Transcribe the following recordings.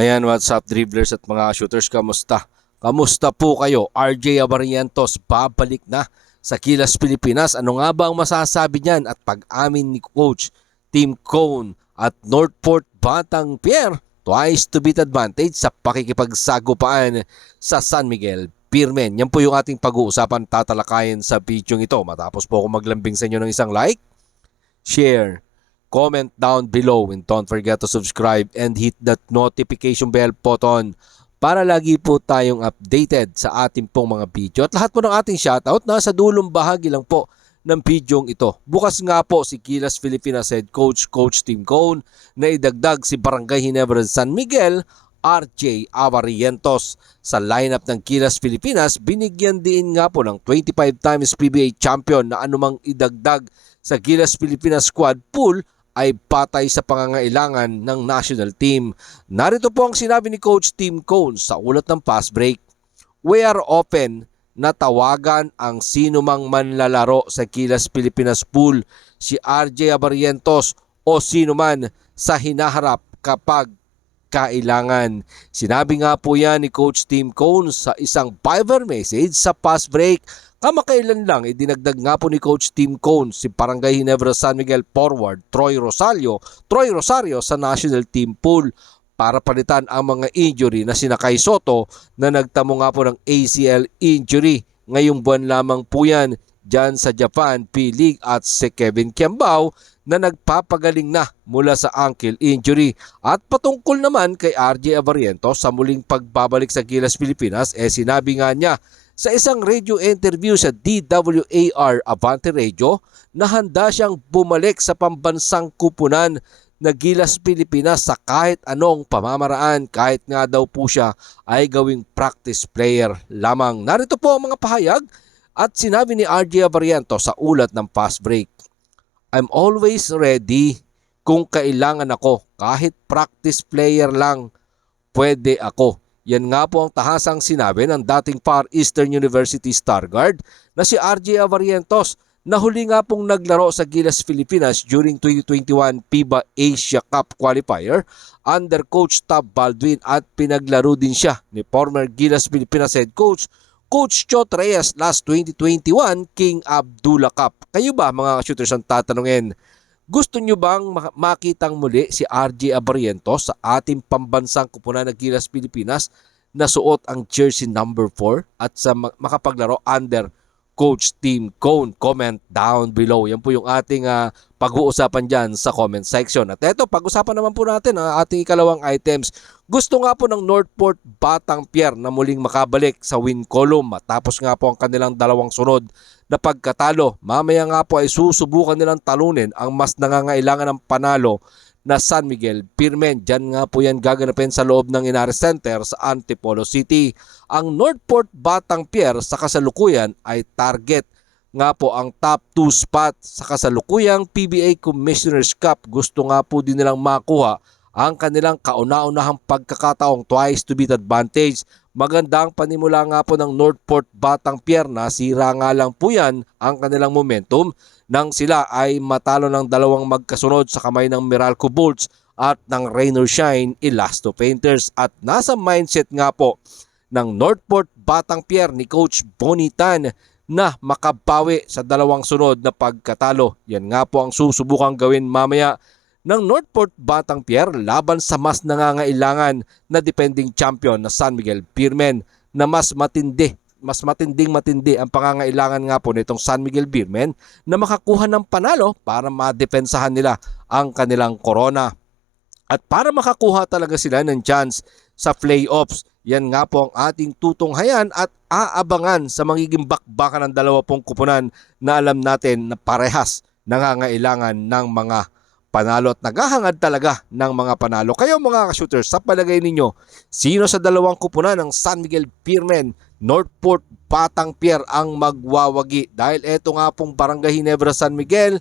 Ayan, what's up dribblers at mga shooters, kamusta? Kamusta po kayo? RJ Abarientos babalik na sa Gilas Pilipinas. Ano nga ba ang masasabi niyan at pag-amin ni Coach Tim Cone at Northport Batang Pier? Twice to beat advantage sa pakikipagsagupaan sa San Miguel Beermen. Yan po yung ating pag-uusapan, tatalakayin sa video ito. Matapos po ako maglambing sa inyo ng isang like, share, comment down below, and don't forget to subscribe and hit that notification bell button para lagi po tayong updated sa ating pong mga video. At lahat po ng ating shoutout nasa dulong bahagi lang po ng videong ito. Bukas nga po si Gilas Pilipinas Head Coach Tim Cone na idagdag si Barangay Ginebra San Miguel RJ Abarientos sa lineup ng Gilas Pilipinas. Binigyan din nga po ng 25 times PBA champion na anumang idagdag sa Gilas Pilipinas squad pool ay patay sa pangangailangan ng national team. Narito po ang sinabi ni Coach Tim Cone sa ulat ng fast break. We are open na tawagan ang sino mang manlalaro sa Gilas Pilipinas pool, si RJ Abarientos o sino man sa hinaharap kapag kailangan. Sinabi nga po yan ni Coach Tim Cone sa isang Viber message sa fast break. Kamakailan lang, idinagdag nga po ni Coach Tim Cone si Barangay Ginebra San Miguel forward Troy Rosario sa national team pool para palitan ang mga injury na sina Kai Soto na nagtamo nga po ng ACL injury. Ngayong buwan lamang po yan dyan sa Japan P-League, at si Kevin Kiambao na nagpapagaling na mula sa ankle injury. At patungkol naman kay RJ Abarientos sa muling pagbabalik sa Gilas Pilipinas, sinabi nga niya sa isang radio interview sa DWAR Avante Radio na handa siyang bumalik sa pambansang kupunan na Gilas Pilipinas sa kahit anong pamamaraan, kahit nga daw po siya ay gawing practice player lamang. Narito po ang mga pahayag at sinabi ni RJ Abarientos sa ulat ng fast break. I'm always ready kung kailangan ako, kahit practice player lang, pwede ako. Yan nga po ang tahasang sinabi ng dating Far Eastern University star guard na si RJ Abarientos na huli nga pong naglaro sa Gilas Pilipinas during 2021 FIBA Asia Cup qualifier under Coach Tab Baldwin, at pinaglaro din siya ni former Gilas Pilipinas head coach Chot Reyes last 2021 King Abdullah Cup. Kayo ba mga shooters ang tatanungin? Gusto nyo bang makitang muli si RJ Abarientos sa ating pambansang kupunan ng Gilas Pilipinas na suot ang jersey number 4 at sa makapaglaro under Coach Tim Cone? Comment down below. Yan po yung ating pag-uusapan dyan sa comment section. At eto, pag-usapan naman po natin ang ating ikalawang items. Gusto nga po ng Northport Batang Pier na muling makabalik sa win column matapos nga po ang kanilang dalawang sunod na pagkatalo. Mamaya nga po ay susubukan nilang talunin ang mas nangangailangan ng panalo na San Miguel Beermen. Diyan nga po yan gaganapin sa loob ng Inares Center sa Antipolo City. Ang Northport Batang Pier sa kasalukuyan ay target nga po ang top 2 spot sa kasalukuyang PBA Commissioner's Cup. Gusto nga po din nilang makuha ang kanilang kauna-unahang pagkakataong twice to beat advantage. Magandang panimula nga po ng Northport Batang Pier, na sira nga lang po yan ang kanilang momentum nang sila ay matalo ng dalawang magkasunod sa kamay ng Meralco Bolts at ng Rainer Shine Elasto Painters. At nasa mindset nga po ng Northport Batang Pier ni Coach Bonitan na makabawi sa dalawang sunod na pagkatalo. Yan nga po ang susubukang gawin mamaya ng Northport Batang Pier laban sa mas nangangailangan na defending champion na San Miguel Beermen, na mas matinding ang pangangailangan nga po nitong San Miguel Beermen na makakuha ng panalo para madepensahan nila ang kanilang corona at para makakuha talaga sila ng chance sa playoffs. Yan nga po ang ating tutunghayan at aabangan sa magiging bakbakan ng dalawa pong kupunan na alam natin na parehas nangangailangan ng mga panalo at naghahangad talaga ng mga panalo. Kayo mga shooters, sa palagay ninyo, sino sa dalawang kupunan ng San Miguel Beermen, Northport Batang Pier ang magwawagi? Dahil eto nga pong Barangay Ginebra San Miguel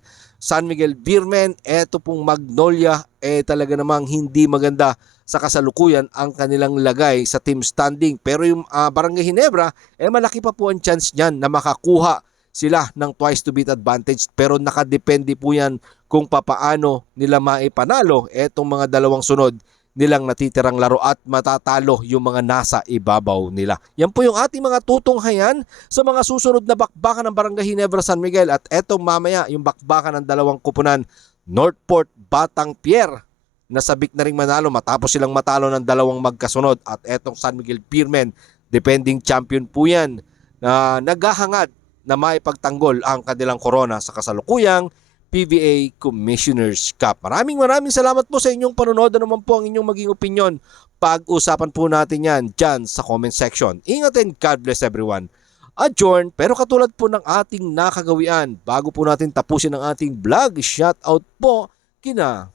Beermen, eto pong Magnolia, talaga namang hindi maganda sa kasalukuyan ang kanilang lagay sa team standing. Pero yung Barangay Ginebra, malaki pa po ang chance niyan na makakuha sila ng twice to beat advantage, pero nakadepende po yan kung papaano nila maipanalo etong mga dalawang sunod nilang natitirang laro at matatalo yung mga nasa ibabaw nila. Yan po yung ating mga tutunghayan sa mga susunod na bakbakan ng Barangay Ginebra San Miguel at etong mamaya yung bakbakan ng dalawang kupunan, Northport Batang Pier. Nasabik na ring manalo matapos silang matalo ng dalawang magkasunod at etong San Miguel Beermen, defending champion po yan na naghahangad na maipagtanggol ang kanilang korona sa kasalukuyang PBA Commissioners Cup. Maraming salamat po sa inyong panonood. Ano naman po ang inyong maging opinion? Pag-usapan po natin yan dyan sa comment section. Ingat and God bless everyone. Adjourn, pero katulad po ng ating nakagawian, bago po natin tapusin ang ating vlog, shoutout po kina